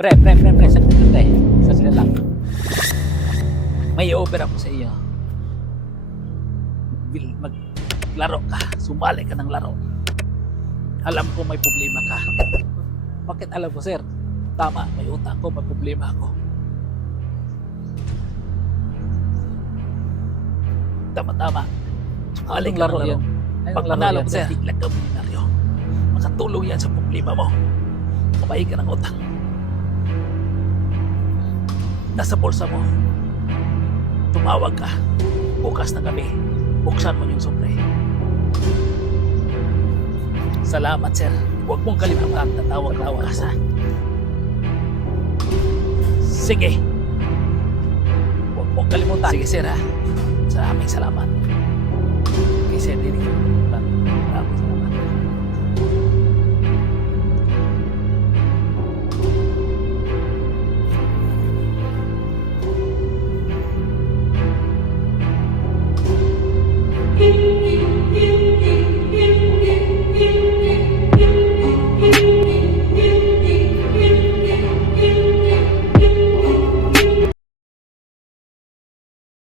Pre, saglit lang. May offer ako sa iyo. Maglaro ka, sumali ka ng laro. Alam ko may problema ka. Bakit alam ko, sir? Tama, may utang ko, may problema ako. Tama. Aling laro yan. Pag manalo ko, sir, biglang ka milyonaryo. Makatulong yan sa problema mo. Kumain ka ng utang. Nasa bulsa mo. Tumawag ka. Bukas na gabi. Buksan mo yung sobre. Salamat, sir. Huwag mong kalimutan. Tatawag-tawag ka sa. Sige. Huwag mong kalimutan. Sige, sir, ha. Maraming salamat.